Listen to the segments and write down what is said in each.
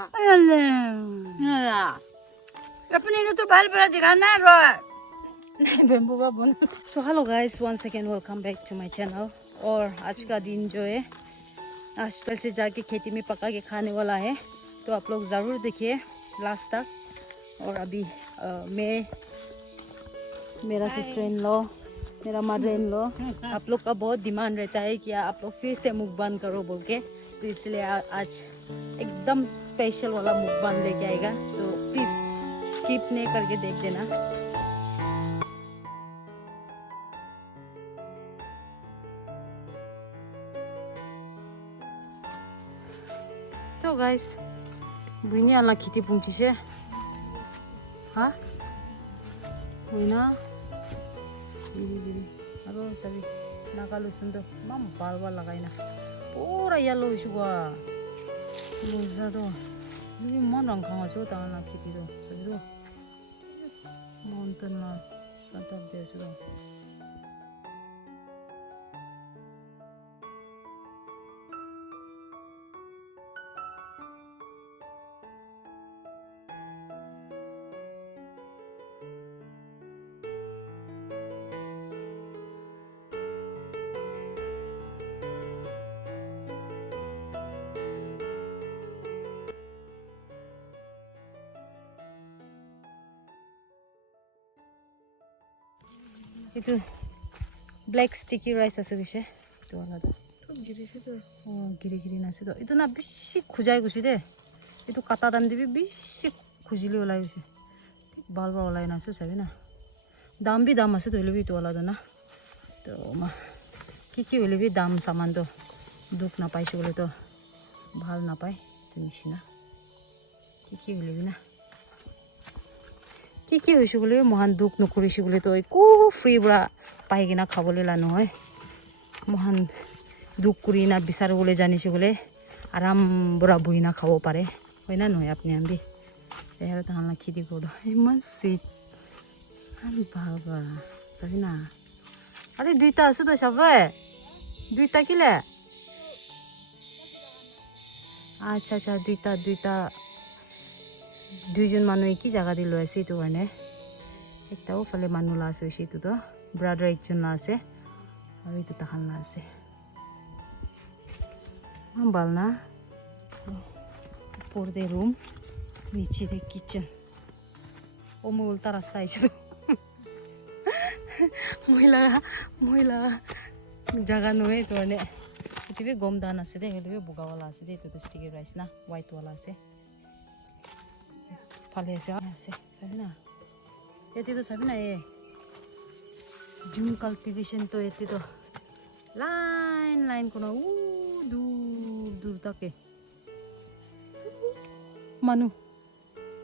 So hello guys, once again welcome back to my channel. और आज का दिन जो है आज कल से जाके खेती में पका के खाने वाला है, तो आप लोग ज़रूर देखिए लास्ट तक. और अभी मैं, मेरा सिस्टर इन लॉ, मेरा मदर इन लॉ, आप लोग का बहुत डिमांड रहता है कि आप लोग फिर से मुकबान करो बोल के, तो इसलिए आज एकदम स्पेशल वाला मुकबान लेके आएगा. तो प्लीज़ स्किप नहीं करके देख देना. So guys, bunyi ala kiti punci sih, hah? Buina, gini, aduh tapi Nagaland sentuh, mam balwa lagai na, pura yellow juga, lusa tuh, ini mana kang aja tuh ala kiti tuh, segitu, mountain lah, santap deh sudah. Itu black sticky rice ase gusi, itu alada. Giri nasi tuh. Itu na bishi khujai gusi deh. Itu kata dan dibi bishi khujili olai gusi. Balba olai nasi sabi na. Dam bi dam ase tuh lebih itu alada na. Tuh mah. Kiki lebih dam saman tuh. Duk na pai sih boleh tuh. Bhal na pai. Tuh misi na. Kiki lebih na. কি হৈছে বলে মহান দুখ নকৰিছে বলে তো একো free Bora পাই কিনা খাবলৈ লানো হয়. মহান দুখ কৰি না বিচাৰিবলৈ জানিছে বলে আৰাম বৰা বহি না খাব পাৰে হয় না নহয় আপুনি আমি চেহাৰা তাহান খেতি কৰোঁ ইমান সুইট আমি বাবা চাবি না. আরে দুইটা আছে তো সবে দুইটা কিলে আচ্ছা আচ্ছা দুইটা দুইজন মানুহ কি জায়গা দি লৈ আছে এইটো কাৰণে একটাও ফালে মানুহ লাছ হৈছে এইটো তো ব্ৰাদাৰ একজন না আছে আৰু এইটো তাহান না আছে ভাল না. উপর দে রুম নিচে দে কিচেন ও মই উল্টা রাস্তা আইছে তো মহিলা জায়গা নয় তো মানে এটিবে গম দান আছে দে এটিবে বগাওয়ালা আছে দে তো স্টিকি রাইস না হোয়াইট ওয়ালা আছে ফালে আছে sabi na ito to sabi na JhumCultivation to ito line ko na dur take manu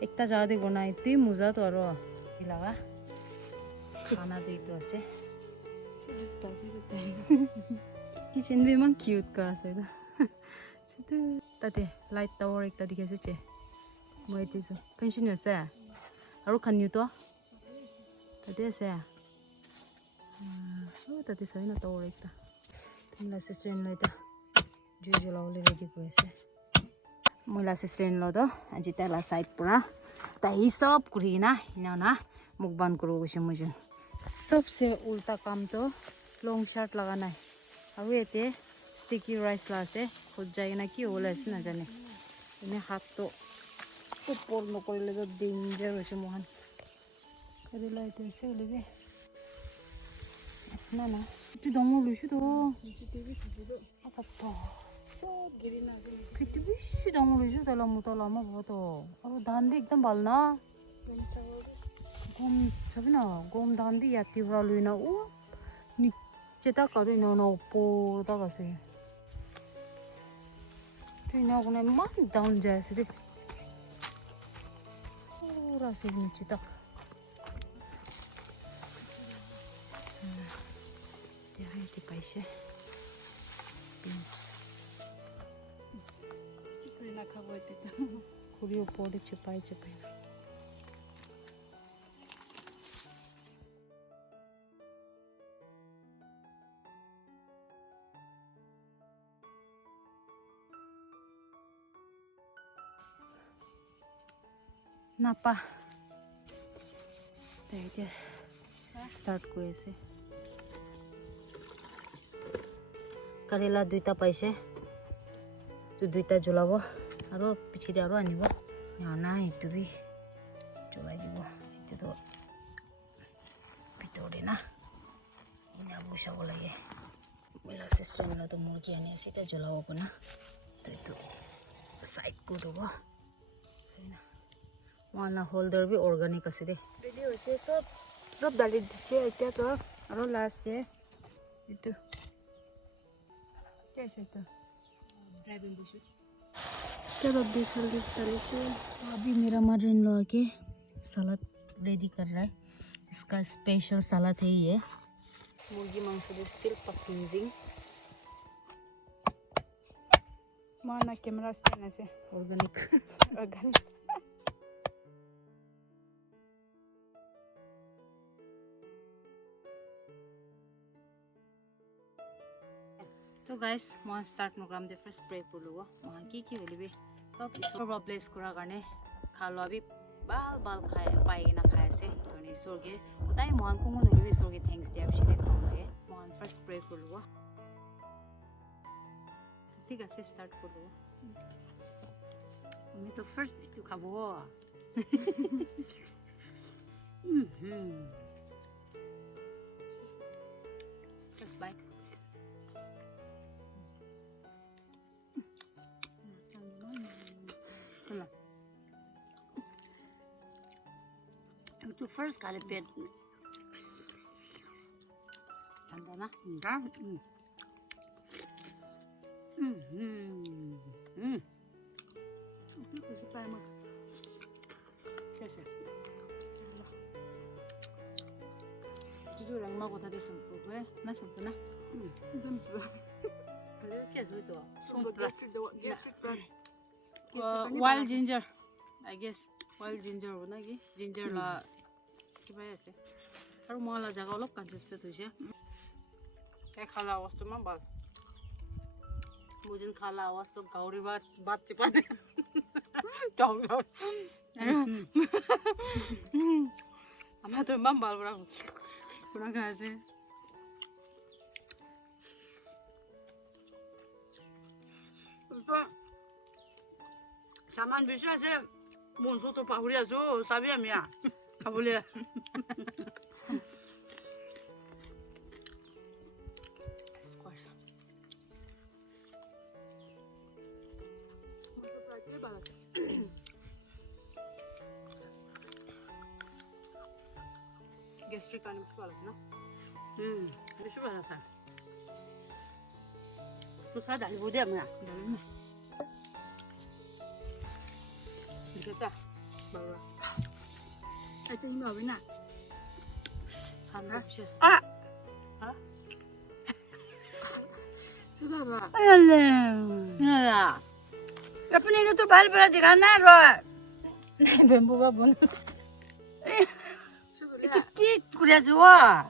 ekta jaga de banai tui muja to aro ilaga khana de to ase kitchen be man cute ka ase da tate light tower ekta dikhaise che মই দিছো pension আছে আৰু খানিও তো তাতে আছে তাতে চাই না তো একটা তুমি সিস্টার ইন লইতা জুই জ্বলাবলৈ রেডি কৰিছে মহিলা সিস্টাৰ ইন ল তো আজি তালা সাইড পুৰা তাই সব কৰি না না মুখবান কৰো গৈছে মই যেন सबसे उल्टा काम तो लॉन्ग शर्ट लगा নাই আৰু এতে স্টিকি রাইস লাছে খুদ যায় না কি হলে আছে না জানে এনে হাত তো উপর নকৰিলে তো ডেঞ্জাৰ হৈছে মহান কৰি লাইতে আছে ওলিবে আছে না এটো ডাঙৰ লৈছো তো আপা সব গিৰি না ফিটি বেছি ডাঙৰ লৈছো তলা মতলা বহুত আৰু ধান বি একদম ভাল না গম চাবি না গম ধান বি ইয়াতি ভৰা লৈ না ও নিচে তা কৰি না ওপৰ তাক আছে তুই না কোনে মান ডাউন যায় আছে দে पूरा से नीचे तक यहाँ ये पैसे इतने ना खाओ इतना कुरियो पोड़ी चपाई নাপা এতিয়া ষ্টাৰ্ট কৰি আছে কাৰেলা দুইটা পাইছে তো দুইটা জ্বলাব আৰু পিছিতে আৰু আনিব নাই এইটো বি জ্বলাই দিব এইটো ভিতৰতে না বচাব লাগে মিলা চিষ্টেমতো মুৰ্গী আনি আছে এতিয়া জ্বলাব না তো এইটো সাইড কৰি দিব Mana holder भी organic আছে দে রেডি হইছে সব ডালি দিছে এটা তো আর লাস্ট দে এটা কি আছে এটা ड्राइविंग बुश चलो बिसल डाली से अभी मेरा मदर-इन-लॉ के सलाद रेडी कर रहा है इसका स्पेशल सलाद है ये मुर्गी मांस स्टिल पकिंग mana कैमरा स्टैंड से organic तो गाइस मैं स्टार्ट प्रोग्राम दे फर्स्ट स्प्रे करलो वहां की होलिबे सब इसोर प्लेस करा करने खालो अभी बाल खाए पाए ना खाए से तोनी सोगे उताई मन को मन होलिबे सोगे थैंक्स दे आपसे खाओ लगे मन फर्स्ट स्प्रे करलो ठीक है स्टार्ट करलो मैं तो फर्स्ट तो खाबो first bite itu first kali pet tanda na enggak itu suka emang कैसे jadi orang mau kota di Sempur gue na Sempur na Sempur kalau क्या जो itu Sempur wild ginger I guess wild ginger हो ना कि ginger ला कितना है ऐसे हर माला जगह लोग कंजस्टेड हो जाए एक खाला आवाज़ तो मैं बात मुझे खाला आवाज़ तो गौरी बात चिपकाने डॉग हमें तो मैं बाल बड़ा कैसे तो सामान बिचरा से मुंसो तो पाहुरिया जो साबिया मिया काबुले स्क्वाश मुझे प्राइस बाला गैस्ट्रिक आने में बाला ना बिचरा बाला था तो सादा ही बोलिया मिया डालना Kita bawa. Aja ini apa nak? Sana sih. Ah. Sudah lah. Ayolah. Ya. Apa ni tu bal berat di kanan roh. Bambu babon. Kit kuliah jua.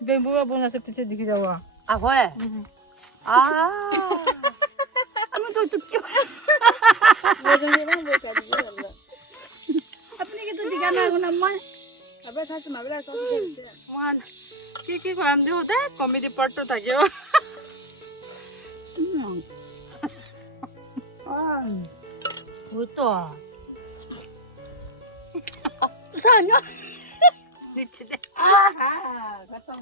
Bambu babon asal pecah dikit jua. Apa? Kamu tu kyo? अपने के तो दिखाना है ना मन अब सास मावला सास मन की काम दे होता है कॉमेडी पार्ट तो था क्यों वो तो सान्यो नीचे दे खत्म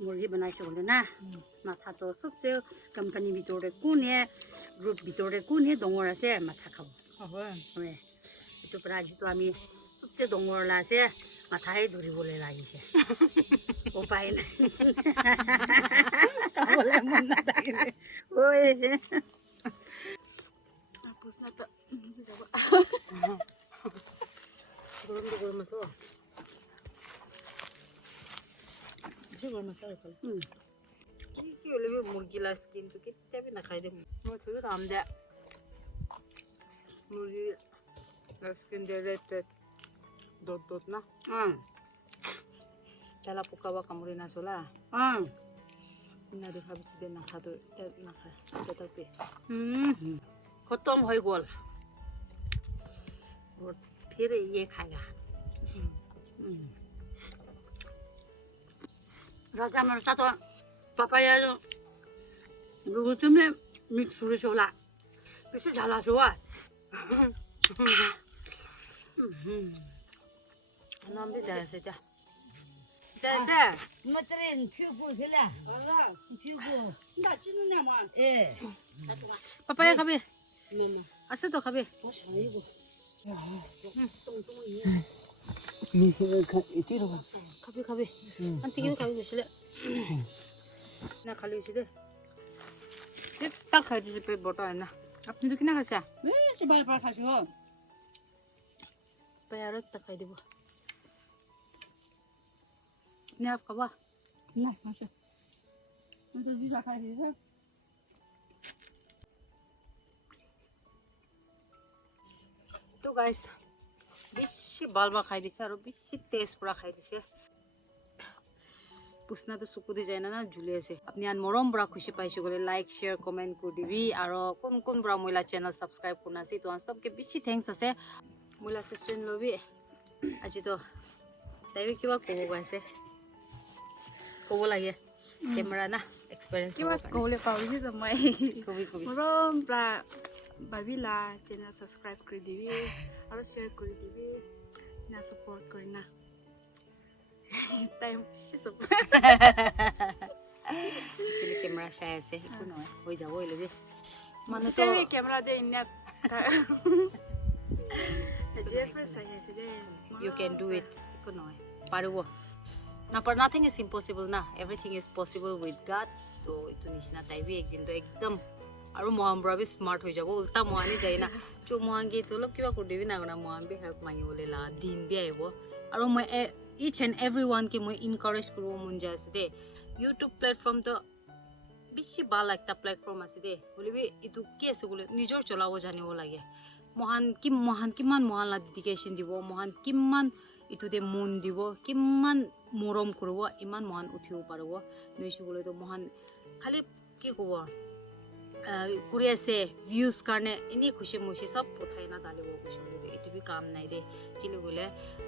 मुर्गी बनाई से बोले ना माथा तो सबसे कंपनी बितोरे कौन है ग्रुप बितोरे कौन है डोंगरा से माथा खाओ ओए तो प्राजी तो आमी सबसे डोंगरा से माथा ही दूरी बोले लागी से ओ पाए ना बोले मन ना ताकि ओए पूछना तो गरम मसो Juga masalah kalau. Kiki lebih murgi lah skin tu kita tapi nak kaya deh. Mau tu ram deh. Murgi lah skin dia red dot na. Tela pukawa kamuri na sola. Ina dekha bichi de na khado na kha. Betar pe. खत्म हो गल और फिर ये खाएगा राजा मरता तो papaya जो रुचि में मिक्स हो रहा बिसे झाला सोआ नाम भी जाए से जा जैसे मतरेन 튜브 sel라 튜브 나 찌는 냐만 예 papaya khabe 엄마 ase to khabe 아이고 khabe khabe anti ki khabe bisle na khali uside ye tak khai dise pe bota hai na apni to kina khacha 왜 이렇게 발발 하셔 papaya rak tak khai debo ne ap khaba 나 마셔 너 주자 가리자 तो guys बेसी बालमा खाइदिन्छ र बेसी तेज पुरा खाइदिन्छ पुस्ना तो सुकुदी जाए ना झुले से अपनी आन मरम बड़ा खुशी पाइছো गले लाइक शेयर कमेंट कर दिबी आरो कोन कोन बड़ा मोला चैनल सब्सक्राइब करना से तो सबके बेसी थैंक्स আছে मोला सिस्टर लबी आज तो ताइबे किबा कबो गाइसे कबो लागे कैमरा ना एक्सपीरियंस किबा कोले पाउजी त मै कबी कबी मरम प्ला भाबिला चैनल सब्सक्राइब कर दिबी और शेयर कर दिबी ना सपोर्ट करना टाइम से सपोर्ट एक्चुअली कैमरा शायद से इको न हो जाबो इलेबे माने तो टेवी कैमरा दे इन्या जेफर सही से दे you can do it इको न पारबो ना पर nothing is impossible ना everything is possible with God तो इतो निशना ताइबे एक दिन तो एकदम আৰু মহান ব্ৰাবি স্মার্ট হৈ যাব উল্টা মহানি যায় না তো মহানগি তো লক কিবা কৰি দিবি না না মহান বি হেল্প মাগিবলে লা দিন বি আইব আৰু মই each and everyone के মই encourage কৰিব মন যায় আছে দে YouTube প্ল্যাটফর্ম তো বেছি ভাল একটা প্ল্যাটফর্ম আছে দে বলিবি ইটো কি আছে বলে নিজৰ চলাব জানিব লাগে মহান কিমান মহান লা ডেডিকেশন দিব মহান কিমান ইটো দে মন দিব কিমান মৰম কৰিব ইমান মহান উঠিব পাৰিব নৈছো বলে তো মহান খালি কি কব কৰি আছে ভিউজ কাৰণে ইনি খুশি মুশি সব পঠাই না ডালিব খুশি এটো বি কাম নাই দে কিলে বলে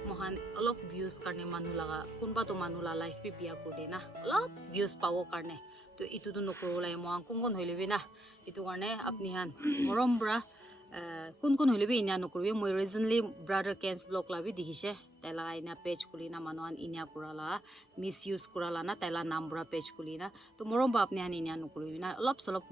মহান অলপ ভিউজ কাৰণে মানুহ লাগা কোনবা তো মানুহ লা লাইফ বি বিয়া কৰি না অলপ ভিউজ পাব কাৰণে তো ইটো তো নকৰো লাই মহান কোন হইলেবি না ইটো কাৰণে আপনি হান মৰম ব্ৰা কোন হইলেবি ইনা নকৰবি মই ৰিজনলি ব্ৰাদাৰ কেন্স ব্লগ লাবি দেখিছে তেলা ইনা পেজ খুলি না মানুহন ইনা কৰালা মিস ইউজ কৰালা না তেলা নাম ব্ৰা পেজ খুলি না তো মৰম বা আপনি হান ইনা নকৰবি না অলপ সলপ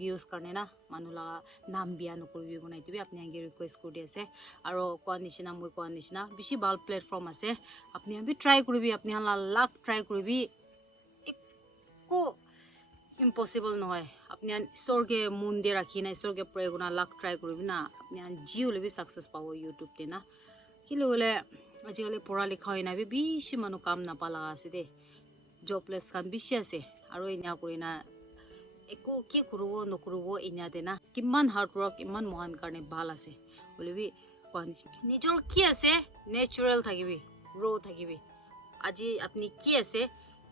ভিউজ কাৰণে না মানুহ লা নাম বিয়া নকৰবি গুনাই দিবি আপনি আগে ৰিকুৱেষ্ট কৰি আছে আৰু কোৱা নিচিনা মই কোৱা নিচিনা বেছি ভাল প্ল্যাটফৰ্ম আছে আপনি আমি ট্ৰাই কৰিবি আপনি হান লাখ ট্ৰাই কৰিবি একো impossible নহয় আপনি ঈশ্বৰকে মন দে ৰাখি না ঈশ্বৰকে প্ৰে গুনা লাখ ট্ৰাই কৰিবি না আপনি জি হলে বি সাকসেস পাব ইউটিউব তে না কিলে হলে আজিকালি পঢ়া লিখা হয় না বেছি মানুহ কাম নাপালা আছে দে জবলেস খান বেছি আছে আৰু ইনা কৰি না একো কি কৰিব নকৰিব ইনা দে না কিমান হাৰ্ড ওয়াৰ্ক ইমান মহান কাৰণে ভাল আছে বলিবি নিজৰ কি আছে নেচাৰেল থাকিবি ৰ থাকিবি আজি আপনি কি আছে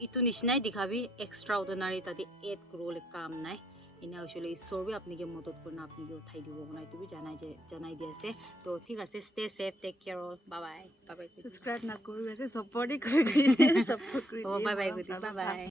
ইটো নিচিনাই দেখাবি এক্সট্রা অর্ডিনারি তাতে এড করলে কাম নাই ইনা আসলে ঈশ্বর বি আপনি কে মদত করনা আপনি কে উঠাই দিব বনাই তুমি জানাই দিয়েছে তো ঠিক আছে stay safe take care all bye bye subscribe ना करू वैसे सपोर्ट ही करू सपोर्ट करू बाय बाय बाय बाय